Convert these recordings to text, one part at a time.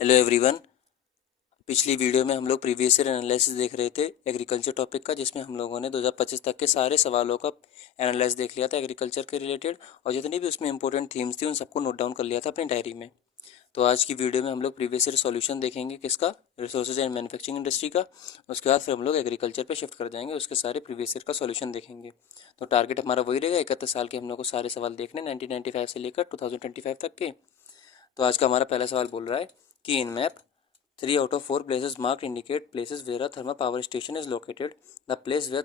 Hello everyone. पिछली video में हम लोग प्रीवियस ईयर एनालिसिस देख रहे थे एग्रीकल्चर टॉपिक का, जिसमें हम लोगों ने 2025 तक के सारे सवालों का एनालाइज देख लिया था एग्रीकल्चर के रिलेटेड, और जितनी भी उसमें इंपॉर्टेंट थीम्स थी उन सबको नोट डाउन कर लिया था अपनी डायरी में। तो आज की वीडियो में हम लोग प्रीवियस ईयर सॉल्यूशन देखेंगे किसका, रिसोर्सेज एंड मैन्युफैक्चरिंग इंडस्ट्री का। उसके बाद फिर हम लोग एग्रीकल्चर पे शिफ्ट कर जाएंगे, उसके सारे प्रीवियस ईयर का सॉल्यूशन देखेंगे। तो टारगेट हमारा वही रहेगा, 31 साल के हम लोग को सारे सवाल देखने 1995 से लेकर 2025 तक के। तो आज का हमारा पहला सवाल बोल रहा है कि इन map 3 out of 4 places marked indicate places where a thermal power station is located. The place where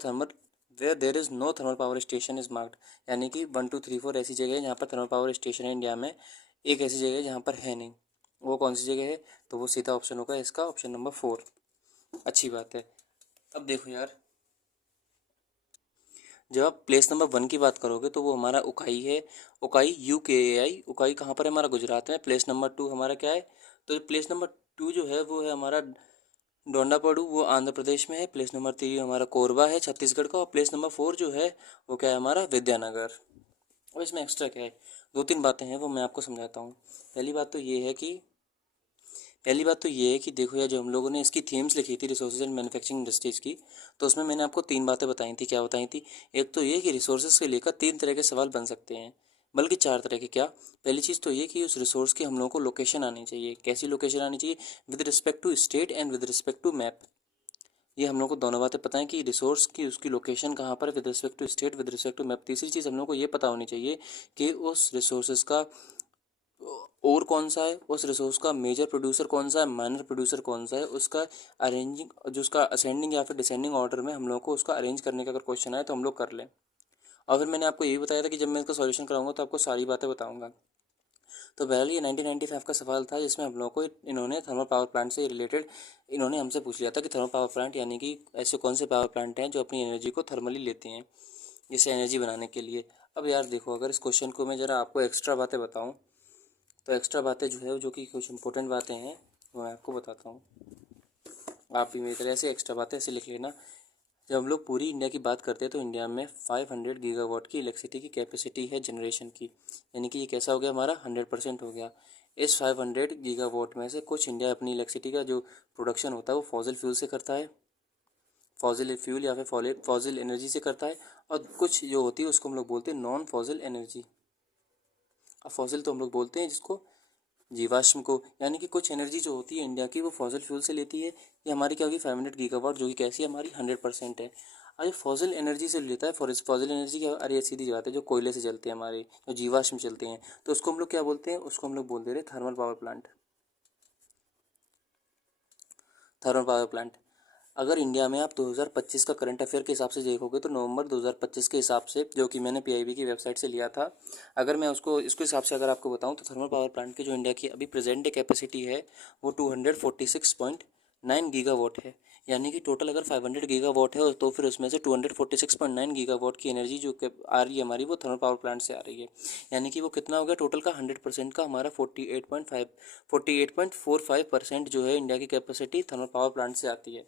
there is no thermal power station is marked. यानी कि 1 2 3 4 ऐसी जगह है जहाँ पर थर्मल पावर स्टेशन है इंडिया में, एक ऐसी जगह है जहाँ पर है नहीं। वो कौन सी जगह है? तो वो सीधा ऑप्शन होगा इसका, ऑप्शन नंबर 4। अच्छी बात है। अब देखो यार, जब आप प्लेस नंबर 1 की बात करोगे तो वो हमारा उकाई है। उकाई UKAI, उकाई कहाँ पर है? हमारा गुजरात में। प्लेस नंबर 2 हमारा क्या है? तो प्लेस नंबर 2 जो है वो है हमारा डोंडापड़ू, वो आंध्र प्रदेश में है। प्लेस नंबर 3 हमारा कोरबा है छत्तीसगढ़ का। और प्लेस नंबर 4 जो है वो क्या है? हमारा विद्यानगर। और इसमें एक्स्ट्रा क्या है? 2 3 बातें हैं, वो मैं आपको समझाता हूँ। पहली बात तो ये है कि देखो यार, जो हम लोगों ने इसकी थीम्स लिखी थी रिसोर्सेज एंड मैन्युफैक्चरिंग इंडस्ट्रीज़ की, तो उसमें मैंने आपको 3 बातें बताई थी। क्या बताई थी? एक तो ये कि रिसोर्सेज से लेकर 3 तरह के सवाल बन सकते हैं, बल्कि 4 तरह के। क्या? पहली चीज़ तो ये कि उस रिसोर्स की हम लोगों को लोकेशन आनी चाहिए। कैसी लोकेशन आनी चाहिए? With respect to state and with respect to map. ये हम लोग को दोनों बातें पता है कि रिसोर्स की उसकी लोकेशन कहाँ पर है, with respect to state, with respect to map. तीसरी चीज़ हम लोग को ये पता होनी चाहिए कि उस रिसोर्सेज का और कौन सा है, उस रिसोर्स का मेजर प्रोड्यूसर कौन सा है, माइनर प्रोड्यूसर कौन सा है, उसका अरेंजिंग जो उसका असेंडिंग या फिर डिसेंडिंग ऑर्डर में हम लोग को उसका अरेंज करने का अगर क्वेश्चन आए तो हम लोग कर लें। और फिर मैंने आपको ये भी बताया था कि जब मैं इसका सॉल्यूशन कराऊंगा तो आपको सारी बातें बताऊंगा। तो पहले ये 1995 का सवाल था, जिसमें हम लोग को इन्होंने थर्मल पावर प्लांट से रिलेटेड इन्होंने हमसे पूछ लिया था कि थर्मल पावर प्लांट यानी कि ऐसे कौन से पावर प्लांट हैं जो अपनी एनर्जी को थर्मली लेते हैं, जिससे एनर्जी बनाने के लिए। अब यार देखो, अगर इस क्वेश्चन को मैं ज़रा आपको एक्स्ट्रा बातें बताऊँ, तो एक्स्ट्रा बातें जो है जो कि कुछ इंपॉर्टेंट बातें हैं वो मैं आपको बताता हूँ। आप भी मेरी तरह से एक्स्ट्रा बातें ऐसे लिख लेना। जब हम लोग पूरी इंडिया की बात करते हैं तो इंडिया में 500 गीगावाट की इलेक्ट्रिसिटी की कैपेसिटी है जनरेशन की। यानी कि ये कैसा हो गया? हमारा 100% हो गया। इस 500 गीगावाट में से कुछ इंडिया अपनी इलेक्ट्रिसिटी का जो प्रोडक्शन होता है वो फॉसिल फ्यूल से करता है, फॉसिल फ्यूल या फिर फॉसिल एनर्जी से करता है। और कुछ जो होती है उसको हम लोग बोलते हैं नॉन फॉसिल एनर्जी। अब फॉसिल तो हम लोग बोलते हैं जिसको जीवाश्म को, यानी कि कुछ एनर्जी जो होती है इंडिया की वो फॉसिल फ्यूल से लेती है। ये हमारी क्या होगी? 500 गीगावाट, जो कि कैसी है? हमारी 100% है। अब ये फॉसिल एनर्जी से लेता है। फॉसिल एनर्जी क्या? अरे ये सीधी बात है, जो कोयले से चलते हैं, हमारे जो जीवाश्म चलते हैं, तो उसको हम लोग क्या बोलते हैं? उसको हम लोग बोल दे रहे thermal power plant. Thermal power plant. अगर इंडिया में आप 2025 का करंट अफेयर के हिसाब से देखोगे तो नवंबर 2025 के हिसाब से, जो कि मैंने पीआईबी की वेबसाइट से लिया था, अगर मैं उसको इसके हिसाब से अगर आपको बताऊं तो थर्मल पावर प्लांट की जो इंडिया की अभी प्रेजेंट डे कैपेसिटी है वो 246.9 गीगावाट है। यानी कि टोटल अगर 500 गीगावाट है तो फिर उसमें से 246.9 गीगावाट की एनर्जी जो आ रही है हमारी, वो थर्मल पावर प्लांट से आ रही है। यानी कि वो कितना हो गया टोटल का? 100% का हमारा 48.45% जो है इंडिया की कैपेसिटी थर्मल पावर प्लांट से आती है।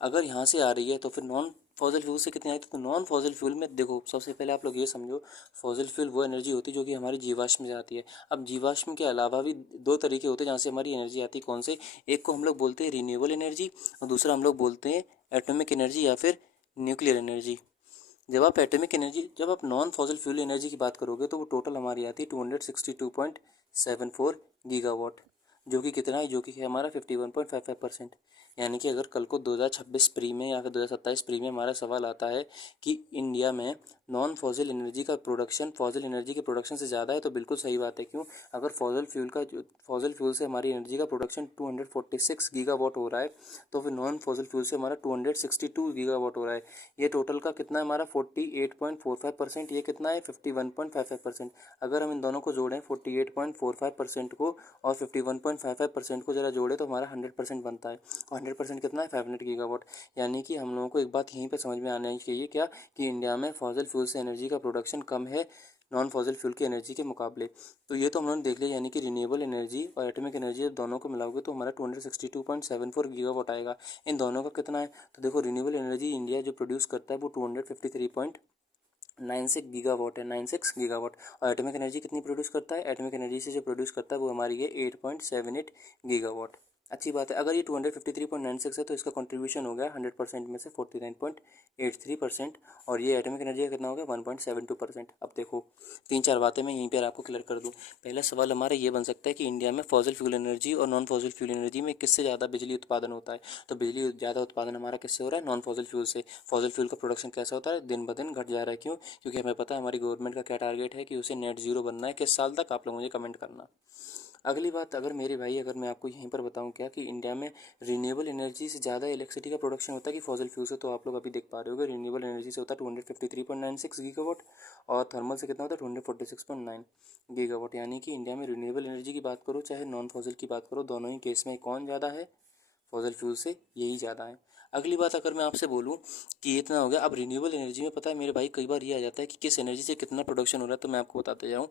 अगर यहाँ से आ रही है तो फिर नॉन फॉसिल फ्यूल से कितनी आई थी? तो नॉन फॉसिल फ्यूल में देखो, सबसे पहले आप लोग ये समझो, फॉसिल फ्यूल वो एनर्जी होती है जो कि हमारी जीवाश्म से आती है। अब जीवाश्म के अलावा भी 2 तरीके होते हैं जहाँ से हमारी एनर्जी आती है। कौन से? एक को हम लोग बोलते हैं रिन्यूएबल एनर्जी, और दूसरा हम लोग बोलते हैं एटॉमिक एनर्जी या फिर न्यूक्लियर एनर्जी। जब आप नॉन फॉसिल फ्यूल एनर्जी की बात करोगे तो वो टोटल हमारी आती है 262.74 गीगावाट, जो कि कितना है? जो कि है हमारा 51.55%। यानी कि अगर कल को 2026 प्री में या फिर 2027 प्री में हमारा सवाल आता है कि इंडिया में नॉन फॉसिल एनर्जी का प्रोडक्शन फॉसिल एनर्जी के प्रोडक्शन से ज़्यादा है, तो बिल्कुल सही बात है। क्यों? अगर फॉसिल फ्यूल से हमारी एनर्जी का प्रोडक्शन 246 गीगावाट हो रहा है, तो फिर नॉन फॉसिल फ्यूल से हमारा 262 गीगावाट हो रहा है। ये टोटल का कितना है? हमारा 48.45%। ये कितना है? 51.55%। अगर हम इन दोनों को जोड़ें, 48.45% को और 51.55% को ज़रा जोड़े तो हमारा 100% बनता है। और 100% कितना है? 500 गीगावाट। यानी कि हम लोगों को एक बात यहीं पे समझ में आना चाहिए, क्या? कि इंडिया में फॉसिल फ्यूल से एनर्जी का प्रोडक्शन कम है नॉन फॉसिल फ्यूल की एनर्जी के मुकाबले। तो ये तो हम लोगों ने देख लिया। यानी कि रिन्यूएबल एनर्जी और एटॉमिक एनर्जी दोनों को मिलाओगे तो हमारा 262.74 गीगावाट आएगा। इन दोनों का कितना है? तो देखो, रिन्यूएबल एनर्जी इंडिया जो प्रोड्यूस करता है वो 96 गीगावाट है, 96 गीगावाट। और एटॉमिक एनर्जी कितनी प्रोड्यूस करता है, एटॉमिक एनर्जी से जो प्रोड्यूस करता है वो हमारी है 8.78 गीगावाट। अच्छी बात है। अगर ये 253.96 है तो इसका कंट्रीब्यूशन हो गया 100% में से 49.83%, और ये एटॉमिक एनर्जी का कितना हो गया 1.72%। अब देखो 3-4 बातें मैं यहीं पर आपको क्लियर कर दूँ। पहला सवाल हमारा ये बन सकता है कि इंडिया में फॉसिल फ्यूल एनर्जी और नॉन फॉसिल फ्यूल एनर्जी में किससे ज़्यादा बिजली उत्पादन होता है। तो बिजली ज़्यादा उत्पादन हमारा किससे हो रहा है, नॉन फॉसिल फ्यूल से। फॉसिल फ्यूल का प्रोडक्शन कैसा होता है, दिन ब दिन घट जा रहा है। क्यों? क्योंकि हमें पता है हमारी गवर्नमेंट का क्या टारगेट है कि उसे नेट जीरो बनना है। किस साल तक, आप लोग मुझे कमेंट करना। अगली बात, अगर मेरे भाई अगर मैं आपको यहीं पर बताऊं क्या कि इंडिया में रिन्यूएबल एनर्जी से ज़्यादा इलेक्ट्रिसिटी का प्रोडक्शन होता है कि फॉसिल फ्यूल से, तो आप लोग अभी देख पा रहे हो रिन्यूएबल एनर्जी से होता है 253.96 गीगावाट, और थर्मल से कितना होता है 246.9 गीगावाट। यानी कि इंडिया में रिन्यूएबल एनर्जी की बात करो चाहे नॉन फॉसिल की बात करो, दोनों ही केस में कौन ज़्यादा है, फॉसिल फ्यूल से यही ज़्यादा है। अगली बात अगर मैं आपसे बोलूं कि इतना हो गया, अब रिन्यूएबल एनर्जी में पता है मेरे भाई कई बार ये आ जाता है कि किस एनर्जी से कितना प्रोडक्शन हो रहा है, तो मैं आपको बताते जाऊँ।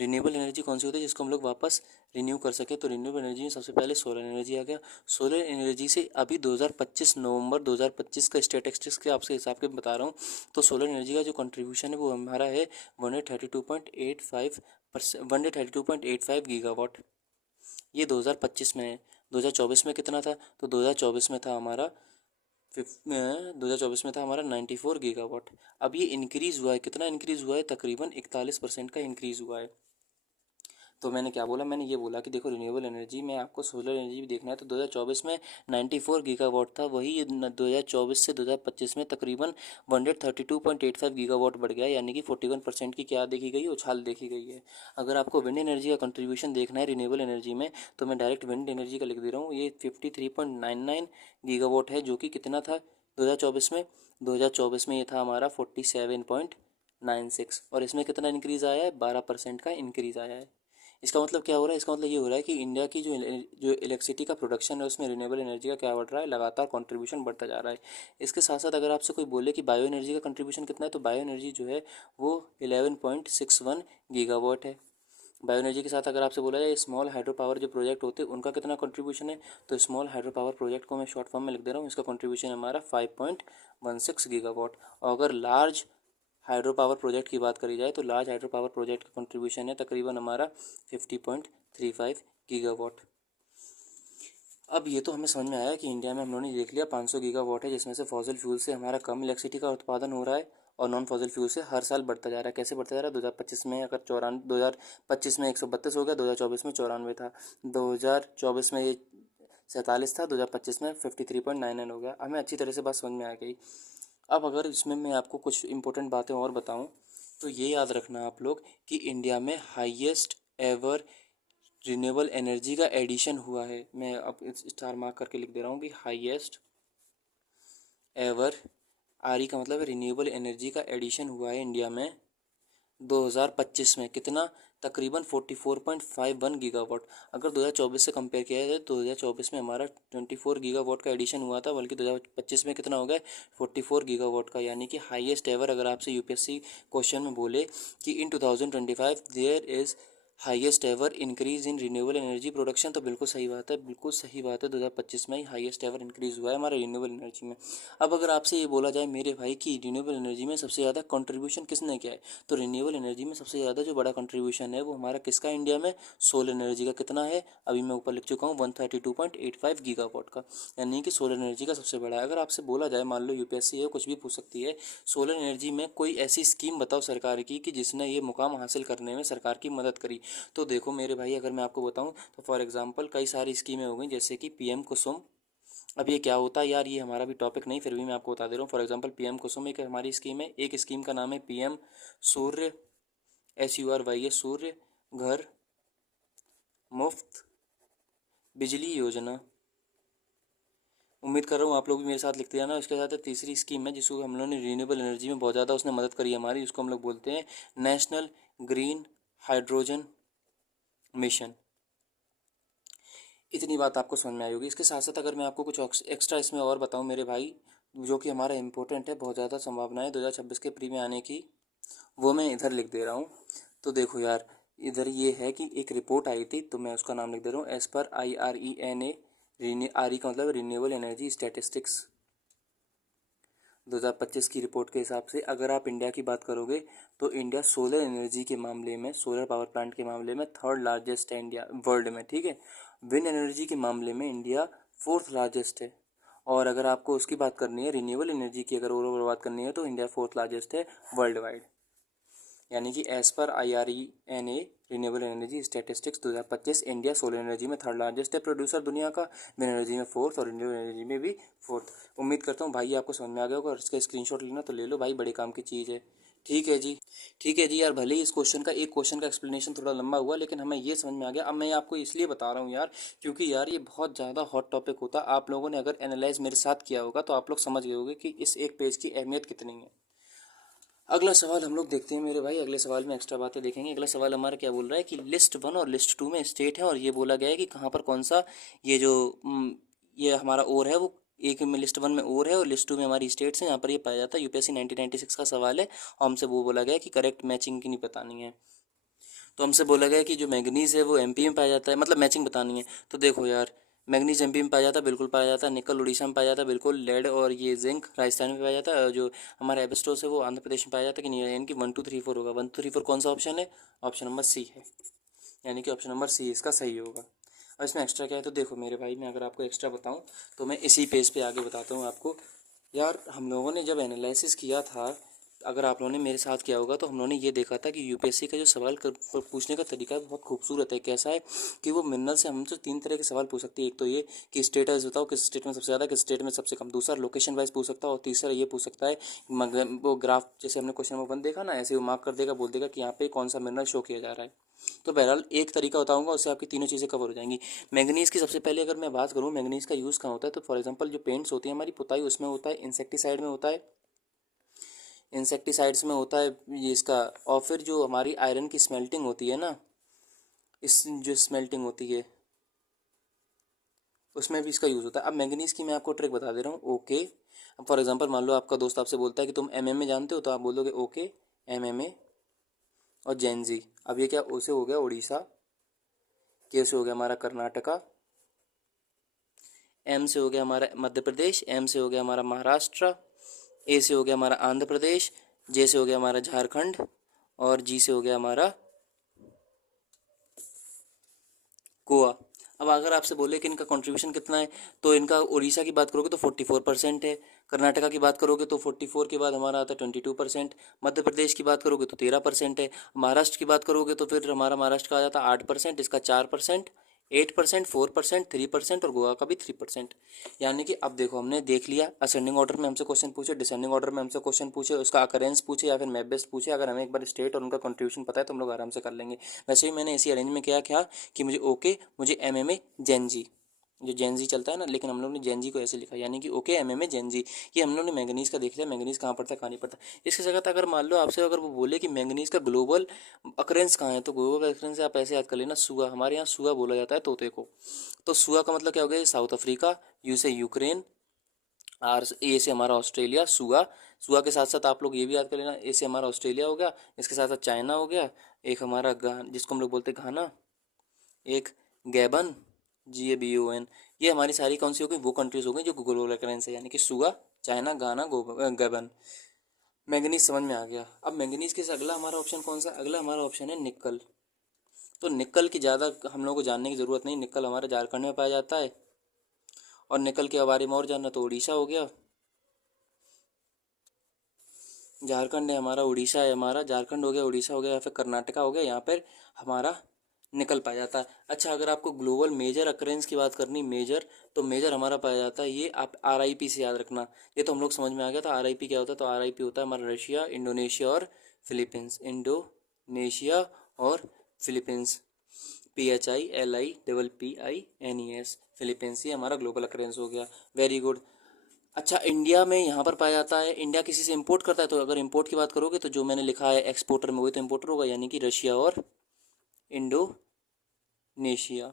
रिन्यूएबल एनर्जी कौन सी होती है जिसको हम लोग वापस रिन्यू कर सके, तो रिन्यूएबल एनर्जी में सबसे पहले सोलर एनर्जी आ गया। सोलर एनर्जी से अभी 2025 नवंबर 2025 का स्टैटिस्टिक्स के आपसे हिसाब के बता रहा हूँ, तो सोलर एनर्जी का जो कंट्रीब्यूशन है वो हमारा है 132.85 गीगावाट। ये 2025 में है। 2024 में कितना था, तो 2024 में था हमारा 94 गीगावाट। अब ये इंक्रीज़ हुआ है, कितना इंक्रीज़ हुआ है, तकरीबन 41% का इंक्रीज़ हुआ है। तो मैंने क्या बोला, मैंने ये बोला कि देखो रिन्यूएबल एनर्जी में आपको सोलर एनर्जी भी देखना है, तो 2024 में 94 गीगावाट था, वही 2024 से 2025 में तकरीबन 132.85 गीगावाट बढ़ गया, यानी कि 41% की क्या देखी गई, उछाल देखी गई है। अगर आपको विंड एनर्जी का कंट्रीब्यूशन देखना है रिन्यूएबल एनर्जी में, तो मैं डायरेक्ट विंड एनर्जी का लिख दे रहा हूँ। ये 53.99 गीगावाट है, जो कि कितना था 2024 में, 2024 में ये था हमारा 47.96, और इसमें कितना इंक्रीज़ आया है, 12% का इंक्रीज़ आया है। इसका मतलब क्या हो रहा है, इसका मतलब ये हो रहा है कि इंडिया की जो इलेक्ट्रिसिटी का प्रोडक्शन है उसमें रिन्यूएबल एनर्जी का क्या बढ़ रहा है, लगातार कंट्रीब्यूशन बढ़ता जा रहा है। इसके साथ साथ अगर आपसे कोई बोले कि बायो एनर्जी का कंट्रीब्यूशन कितना है, तो बायो एनर्जी जो है वो 11.61 गीगावाट है। बायो एनर्जी के साथ अगर आपसे बोला जाए स्मॉल हाइड्रो पावर जो प्रोजेक्ट होते हैं उनका कितना कंट्रीब्यूशन है, तो स्मॉल हाइड्रो पावर प्रोजेक्ट को मैं शॉर्ट फॉर्म में लिख दे रहा हूँ, इसका कंट्रीब्यूशन हमारा 5.16 गीगावाट। और अगर लार्ज हाइड्रो पावर प्रोजेक्ट की बात करी जाए तो लार्ज हाइड्रो पावर प्रोजेक्ट का कंट्रीब्यूशन है तकरीबन हमारा 50.35 गीगावाट। अब ये तो हमें समझ में आया कि इंडिया में हम लोगों ने देख लिया 500 गीगावाट है, जिसमें से फॉसिल फ्यूल से हमारा कम इलेक्ट्रिसिटी का उत्पादन हो रहा है और नॉन फॉसिल फ्यूल से हर साल बढ़ता जा रहा है। कैसे बढ़ता जा रहा है, 2025 में अगर 2025 में 132 हो गया, 2024 में 94 था, 2024 में ये 47 था, 2025 में 53.99 हो गया। हमें अच्छी तरह से बात समझ में आ गई। अब अगर इसमें मैं आपको कुछ इंपॉर्टेंट बातें और बताऊं, तो ये याद रखना आप लोग कि इंडिया में हाईएस्ट एवर रिन्यूएबल एनर्जी का एडिशन हुआ है। मैं अब स्टार मार्क करके लिख दे रहा हूँ कि हाईएस्ट एवर, आर ई का मतलब है रिन्यूएबल एनर्जी का एडिशन हुआ है इंडिया में 2025 में। कितना, तकरीबन 44.51 गीगावाट। अगर 2024 से कंपेयर किया जाए तो 2024 में हमारा 24 गीगावाट का एडिशन हुआ था, बल्कि 2025 में कितना हो गया 44 गीगावाट का, यानी कि हाईएस्ट एवर। अगर आपसे यूपीएससी क्वेश्चन में बोले कि in 2025 there is highest ever increase in renewable energy production, तो बिल्कुल सही बात है, बिल्कुल सही बात है। 2025 में ही हाईएस्ट एवर इंक्रीज हुआ है हमारा रिन्यूएबल एनर्जी में। अब अगर आपसे ये बोला जाए मेरे भाई कि रिन्यूएबल एनर्जी में सबसे ज़्यादा कंट्रीब्यूशन किसने किया है, तो रिन्यूएबल एनर्जी में सबसे ज़्यादा जो बड़ा कंट्रीब्यूशन है वो हमारा किसका इंडिया में, सोलर एनर्जी का। कितना है, अभी मैं ऊपर लिख चुका हूँ 132.85 गीगावाट का, यानी कि सोलर एनर्जी का सबसे बड़ा है। अगर आपसे बोला जाए, मान लो यूपीएससी है, कुछ भी पूछ सकती है, सोलर एनर्जी में कोई ऐसी स्कीम बताओ सरकार की कि जिसने ये मुकाम हासिल करने में सरकार की मदद करी, तो देखो मेरे भाई अगर मैं आपको बताऊं तो फॉर एग्जांपल कई सारी स्कीमें हो गई, जैसे कि पीएम कुसुम। अब ये क्या होता है यार, ये हमारा भी टॉपिक नहीं, फिर भी मैं आपको बता दे रहा हूँ। फॉर एग्जांपल पीएम कुसुम एक हमारी स्कीम है, एक स्कीम का नाम है पीएम सूर्य, SURY, सूर्य घर मुफ्त बिजली योजना। उम्मीद कर रहा हूँ आप लोग भी मेरे साथ लिखते जाना। उसके साथ तीसरी स्कीम है जिसको हम लोगों ने रिन्यूएबल एनर्जी में बहुत ज़्यादा उसने मदद करी हमारी, उसको हम लोग बोलते हैं नेशनल ग्रीन हाइड्रोजन मिशन। इतनी बात आपको समझ में आई होगी। इसके साथ साथ अगर मैं आपको कुछ एक्स्ट्रा इसमें और बताऊं मेरे भाई, जो कि हमारा इंपॉर्टेंट है, बहुत ज़्यादा संभावना है 2026 के प्री में आने की, वो मैं इधर लिख दे रहा हूँ। तो देखो यार, इधर ये है कि एक रिपोर्ट आई थी, तो मैं उसका नाम लिख दे रहा हूँ, एज पर IRENA, RE का मतलब रिन्यूएबल एनर्जी स्टैटिस्टिक्स। 2025 की रिपोर्ट के हिसाब से अगर आप इंडिया की बात करोगे तो इंडिया सोलर एनर्जी के मामले में, सोलर पावर प्लांट के मामले में थर्ड लार्जेस्ट है इंडिया वर्ल्ड में, ठीक है। विंड एनर्जी के मामले में इंडिया फोर्थ लार्जेस्ट है। और अगर आपको उसकी बात करनी है, रिन्यूएबल एनर्जी की अगर ओवरऑल बात करनी है, तो इंडिया फोर्थ लार्जेस्ट है वर्ल्ड वाइड। यानी कि as per IRENA renewable energy statistics 2025 India solar energy में थर्ड लार्जेस्ट है प्रोड्यूसर दुनिया का, विंड एनर्जी में फोर्थ और रिन्यूएबल एनर्जी में भी फोर्थ। उम्मीद करता हूँ भाई आपको समझ में आ गया होगा, और इसका स्क्रीनशॉट लेना तो ले लो भाई, बड़े काम की चीज़ है। ठीक है जी, ठीक है जी यार, भले ही इस क्वेश्चन का एक्सप्लेनेशन थोड़ा लंबा हुआ, लेकिन हमें ये समझ में आ गया। अब मैं आपको इसलिए बता रहा हूँ यार, क्योंकि यार ये बहुत ज़्यादा हॉट टॉपिक होता। आप लोगों ने अगर एनालाइज मेरे साथ किया होगा तो आप लोग समझ गए होंगे कि इस एक पेज की अहमियत कितनी है। अगला सवाल हम लोग देखते हैं मेरे भाई, अगले सवाल में एक्स्ट्रा बातें देखेंगे। अगला सवाल हमारा क्या बोल रहा है कि लिस्ट 1 और लिस्ट 2 में स्टेट है, और ये बोला गया है कि कहाँ पर कौन सा ये जो ये हमारा ओर है वो एक में लिस्ट 1 में ओर है और लिस्ट 2 में हमारी स्टेट्स हैं, यहाँ पर ये पाया जाता है। यूपीएससी 1996 का सवाल है, और हमसे वो बोला गया है कि करेक्ट मैचिंग की नहीं बतानी है। तो हमसे बोला गया कि जो मैग्नीज है वो एमपी में पाया जाता है, मतलब मैचिंग बतानी है। तो देखो यार, मैग्नीज एमपी में पाया जाता है, बिल्कुल पाया जाता है। निकल उड़ीसा में पाया जाता है, बिल्कुल। लेड और ये जिंक राजस्थान में पाया जाता है, और जो हमारा एबेस्टोस है वो आंध्र प्रदेश में पाया जाता है कि नहीं, यानी कि 1 2 3 4 होगा। 1 2 3 4 कौन सा ऑप्शन है? ऑप्शन नंबर सी है, यानी कि ऑप्शन नंबर सी इसका सही होगा। और इसमें एक्स्ट्रा क्या है, तो देखो मेरे भाई, मैं अगर आपको एक्स्ट्रा बताऊँ तो मैं इसी पेज पे आगे बताता हूँ आपको। यार हम लोगों ने जब एनालिसिस किया था, अगर आप लोगों ने मेरे साथ किया होगा, तो हम लोगों ने ये देखा था कि यूपीएससी का जो सवाल पूछने का तरीका है बहुत खूबसूरत है। कैसा है कि वो मिनरल से हमसे 3 तरह के सवाल पूछ सकती है। एक तो ये कि स्टेटस बताओ, किस स्टेट में सबसे ज़्यादा, किस स्टेट में सबसे कम। दूसरा लोकेशन वाइज पूछ सकता है, और तीसरा ये पूछ सकता है वो ग्राफ, जैसे हमने क्वेश्चन नंबर 1 देखा ना, ऐसे वो मार्क कर देगा, बोल देगा कि यहाँ पे कौन सा मिनरल शो किया जा रहा है। तो बहरहाल एक तरीका बताऊंगा, उससे आपकी तीनों चीज़ें कवर हो जाएंगी। मैंगनीज की सबसे पहले अगर मैं बात करूँ, मैंगनीज का यूज़ कहाँ होता है, तो फॉर एग्जांपल जो पेंट्स होती है हमारी पुताई, उसमें होता है, इंसेक्टिसाइड में होता है, इंसेक्टिसाइड्स में होता है ये इसका। और फिर जो हमारी आयरन की स्मेल्टिंग होती है ना, इस जो स्मेल्टिंग होती है उसमें भी इसका यूज़ होता है। अब मैंगनीज की मैं आपको ट्रिक बता दे रहा हूँ। ओके, अब फॉर एग्जांपल मान लो आपका दोस्त आपसे बोलता है कि तुम एमएमए जानते हो, तो आप बोलोगे ओके एमएमए और जेनजी। अब ये क्या, ओ से हो गया उड़ीसा, के से हो गया हमारा कर्नाटका, एम से हो गया हमारा मध्य प्रदेश, एम से हो गया हमारा महाराष्ट्र, ए से हो गया हमारा आंध्र प्रदेश, जे से हो गया हमारा झारखंड, और जी से हो गया हमारा गोवा। अब अगर आपसे बोले कि इनका कंट्रीब्यूशन कितना है, तो इनका उड़ीसा की बात करोगे तो 44% है, कर्नाटका की बात करोगे तो 44 के बाद हमारा आता है 22%, मध्य प्रदेश की बात करोगे तो 13% है, महाराष्ट्र की बात करोगे तो फिर हमारा महाराष्ट्र का आ जाता है 8%, इसका 4%, 8%, 4%, 3% और गोवा का भी 3%। यानी कि अब देखो, हमने देख लिया असेंडिंग ऑर्डर में हमसे क्वेश्चन पूछे, डिसेंडिंग ऑर्डर में हमसे क्वेश्चन पूछे, उसका अकरेंस पूछे या फिर मैप बेस्ड पूछे। अगर हमें एक बार स्टेट और उनका कंट्रीब्यूशन पता है तो हम लोग आराम से कर लेंगे। वैसे ही मैंने इसी अरेंज में क्या क्या कि मुझे ओके, मुझे एमएमए जेनजी, जो जेनजी चलता है ना, लेकिन हम लोग ने जेनजी को ऐसे लिखा, यानी कि ओके एमएमए जेनजी। ये हम लोग ने मैंगनीज का देख लिया, मैंगनीज कहाँ पड़ता है कहाँ नहीं पड़ता। इसकी जगह अगर मान लो आपसे अगर वो बोले कि मैंगनीज का ग्लोबल अकरेंस कहाँ है, तो ग्लोबल अकरेंस आप ऐसे याद कर लेना, सुगा। हमारे यहाँ सुगा बोला जाता है तोते को। तो सुगा का मतलब क्या हो गया, साउथ अफ्रीका, यू से यूक्रेन, आर ए से हमारा ऑस्ट्रेलिया, सुगा। सुगा के साथ साथ आप लोग ये भी याद कर लेना, ए से हमारा ऑस्ट्रेलिया हो गया, इसके साथ साथ चाइना हो गया, एक हमारा जिसको हम लोग बोलते हैं घाना, एक गैबन, GABON। ये हमारी सारी कौन सी हो गई, वो कंट्रीज हो गई जो ग्लोबल करेंसी है, यानी कि सुगा, चाइना, गाना, गैबन। मैंगनीज समझ में आ गया। अब मैंगनीज के से अगला हमारा ऑप्शन कौन सा, अगला हमारा ऑप्शन है निकल। तो निकल की ज़्यादा हम लोग को जानने की ज़रूरत नहीं, निकल हमारे झारखंड में पाया जाता है। और निकल के बारे में और जानना तो उड़ीसा हो गया, झारखंड है हमारा, उड़ीसा है हमारा, झारखंड हो गया, उड़ीसा हो गया, या फिर कर्नाटका हो गया, यहाँ पर हमारा निकल पाया जाता है। अच्छा, अगर आपको ग्लोबल मेजर अकरेंस की बात करनी, मेजर, तो मेजर हमारा पाया जाता है, ये आप RIP से याद रखना। ये तो हम लोग समझ में आ गया था RIP क्या होता है। तो RIP होता है हमारा रशिया, इंडोनेशिया और फिलीपींस, इंडोनेशिया और फिलीपींस, PHILIPPINES, फिलीपींस। ये हमारा ग्लोबल अकरेंस हो गया। Very good. अच्छा, इंडिया में यहाँ पर पाया जाता है, इंडिया किसी से इंपोर्ट करता है, तो अगर इंपोर्ट की बात करोगे तो जो मैंने लिखा है एक्सपोर्टर में, वही तो इंपोर्टर होगा, यानी कि रशिया और इंडोनेशिया।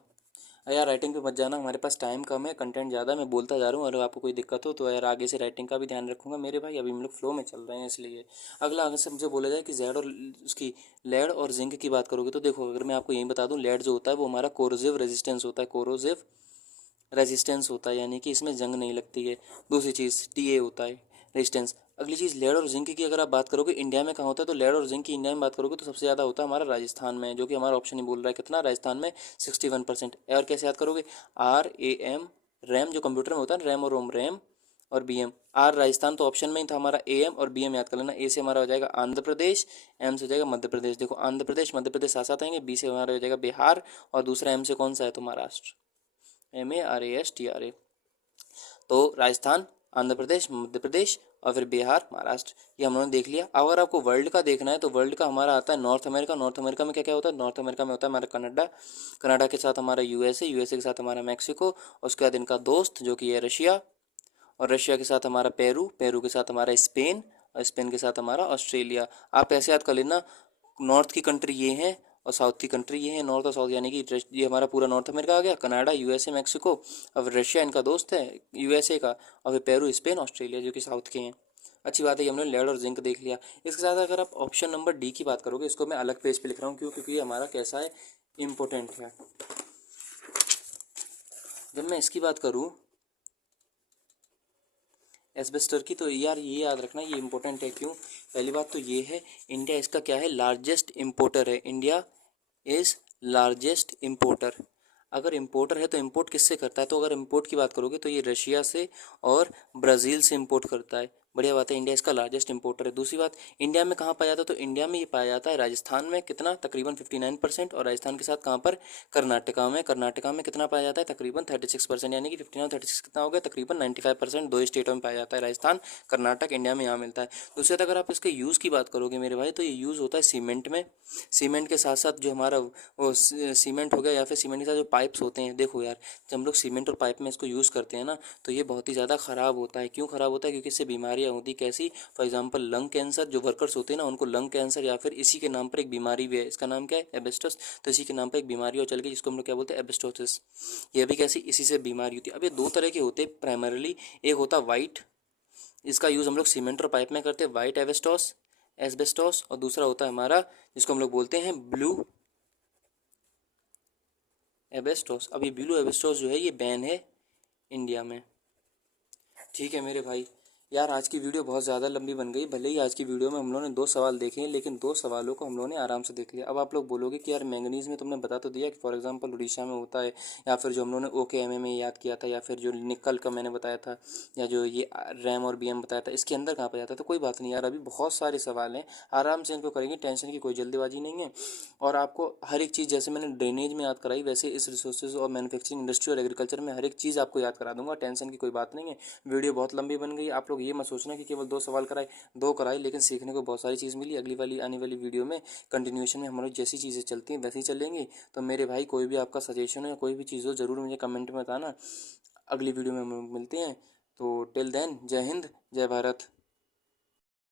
यार राइटिंग पे मत जाना, हमारे पास टाइम कम है, कंटेंट ज़्यादा है, मैं बोलता जा रहा हूँ। अगर आपको कोई दिक्कत हो तो यार आगे से राइटिंग का भी ध्यान रखूंगा मेरे भाई, अभी हम लोग फ्लो में चल रहे हैं इसलिए। अगला आगे से मुझे बोला जाए कि जेड और उसकी लेड और जिंक की बात करोगे, तो देखो अगर मैं आपको यही बता दूँ, लेड जो होता है वो हमारा कोरोजिव रेजिस्टेंस होता है, कोरोजिव रेजिस्टेंस होता है, यानी कि इसमें जंग नहीं लगती है। दूसरी चीज़ TA होता है, रेजिस्टेंस। अगली चीज़ लेड और जिंक की अगर आप बात करोगे इंडिया में कहाँ होता है, तो लेड और जिंक की इंडिया में बात करोगे तो सबसे ज़्यादा होता है हमारा राजस्थान में, जो कि हमारा ऑप्शन ही बोल रहा है कितना, राजस्थान में 61%। और कैसे याद करोगे, RAM, रैम जो कंप्यूटर में होता है रैम और रोम, रैम और BM। आर राजस्थान तो ऑप्शन में ही था हमारा, AM और BM याद कर लेना। ए से हमारा हो जाएगा आंध्र प्रदेश, M से हो जाएगा मध्य प्रदेश। देखो आंध्र प्रदेश मध्य प्रदेश साथ साथ आएंगे, B से हमारा हो जाएगा बिहार, और दूसरा M से कौन सा है तो महाराष्ट्र, MARASTRA। तो राजस्थान, आंध्र प्रदेश, मध्य प्रदेश और फिर बिहार, महाराष्ट्र, ये हम लोगों ने देख लिया। अगर आपको वर्ल्ड का देखना है तो वर्ल्ड का हमारा आता है नॉर्थ अमेरिका। नॉर्थ अमेरिका में क्या क्या होता है, नॉर्थ अमेरिका में होता है हमारा कनाडा, कनाडा के साथ हमारा USA के साथ हमारा मैक्सिको, उसके बाद इनका दोस्त जो कि है रशिया, और रशिया के साथ हमारा पेरू, पेरू के साथ हमारा स्पेन, और स्पेन के साथ हमारा ऑस्ट्रेलिया। आप ऐसे याद कर लेना, नॉर्थ की कंट्री ये हैं और साउथ की कंट्री ये है, नॉर्थ और साउथ, यानी कि ये हमारा पूरा नॉर्थ अमेरिका आ गया, कनाडा, USA, मैक्सिको, अब रशिया इनका दोस्त है USA का, और फिर पेरू, स्पेन, ऑस्ट्रेलिया जो कि साउथ के हैं। अच्छी बात है कि हमने लेड और जिंक देख लिया। इसके साथ अगर आप ऑप्शन नंबर डी की बात करोगे, इसको मैं अलग पेज पे लिख रहा हूँ क्यों, क्योंकि ये हमारा कैसा है, इम्पोर्टेंट है। जब मैं इसकी बात करूँ एस्बेस्टर की, तो यार ये याद रखना ये इंपॉर्टेंट है क्यों। पहली बात तो ये है, इंडिया इसका क्या है, लार्जेस्ट इम्पोर्टर है। India is largest importer. अगर इम्पोर्टर है तो इम्पोर्ट किससे करता है, तो अगर इम्पोर्ट की बात करोगे तो ये रशिया से और ब्राज़ील से इम्पोर्ट करता है। बढ़िया बात है, इंडिया इसका लार्जेस्ट इंपोर्टर है। दूसरी बात, इंडिया में कहाँ पाया जाता है, तो इंडिया में ये पाया जाता है राजस्थान में, कितना, तकरीबन 59%, और राजस्थान के साथ कहाँ पर, कर्नाटका में। कर्नाटका में कितना पाया जाता है, तकरीबन 36%, यानी कि 59 और 36 कितना हो गया, तकरीबन 95%। दो स्टेटों में पाया जाता है, राजस्थान, कर्नाटक, इंडिया में यहाँ मिलता है। दूसरी बात, अगर आप इसके यूज़ की बात करोगे मेरे भाई, तो ये यूज़ होता है सीमेंट में। सीमेंट के साथ साथ जो हमारा वो सीमेंट हो गया, या फिर सीमेंट के साथ जो पाइप्स होते हैं, देखो यार जब हम लोग सीमेंट और पाइप में इसको यूज़ करते हैं ना, तो ये बहुत ही ज़्यादा ख़राब होता है। क्यों ख़राब होता है, क्योंकि इससे बीमारियाँ होती, कैसी, फॉर एग्जांपल लंग कैंसर। जो वर्कर्स होते हैं ना उनको लंग कैंसर, या फिर इसी के नाम पर एक बीमारी भी है, इसका नाम क्या है, एबेस्टस। तो इसी के नाम पर एक बीमारी और चल गई जिसको हम लोग क्या बोलते हैं, एबेस्टोसिस। ये भी कैसी, इसी से बीमारी होती है। अब ये दो तरह के होते हैं प्राइमरली, एक होता है वाइट, इसका यूज़ हम लोग सीमेंट और पाइप में करते हैं, वाइट एबेस्टोस, एस्बेस्टोस, और दूसरा होता है हमारा जिसको हम लोग बोलते हैं ब्लू एबेस्टोस। अब ये ब्लू एबेस्टोस जो है ये बैन है इंडिया में। ठीक है मेरे भाई, यार आज की वीडियो बहुत ज़्यादा लंबी बन गई। भले ही आज की वीडियो में हम लोगों ने 2 सवाल देखे हैं, लेकिन 2 सवालों को हम लोगों ने आराम से देख लिया। अब आप लोग बोलोगे कि यार मैंगनीज़ में तुमने बता तो दिया कि फॉर एग्जांपल उड़ीसा में होता है, या फिर जो हम लोगों ने OKMA में याद किया था, या फिर जो निकल का मैंने बताया था, या जो ये रैम और BM बताया था, इसके अंदर कहाँ पर जाता है। तो कोई बात नहीं यार, अभी बहुत सारे सवाल हैं, आराम से इनको करेंगे, टेंशन की कोई जल्दीबाजी नहीं है। और आपको हर एक चीज़, जैसे मैंने ड्रेनेज में याद कराई, वैसे इस रिसोर्सेज और मैन्युफैक्चरिंग इंडस्ट्री और एग्रीकल्चर में हर एक चीज़ आपको याद करा दूंगा, टेंशन की कोई बात नहीं है। वीडियो बहुत लंबी बन गई, आप लोग ये मत सोचना कि केवल 2 सवाल कराए, 2 कराए, लेकिन सीखने को बहुत सारी चीज़ मिली। अगली वाली आने वाली वीडियो में कंटिन्यूएशन में हमारी जैसी चीज़ें चलती हैं वैसे ही चलेंगी। तो मेरे भाई कोई भी आपका सजेशन हो या कोई भी चीज़ हो ज़रूर मुझे कमेंट में बताना। अगली वीडियो में हम लोग मिलते हैं। तो टिल देन, जय हिंद, जय भारत।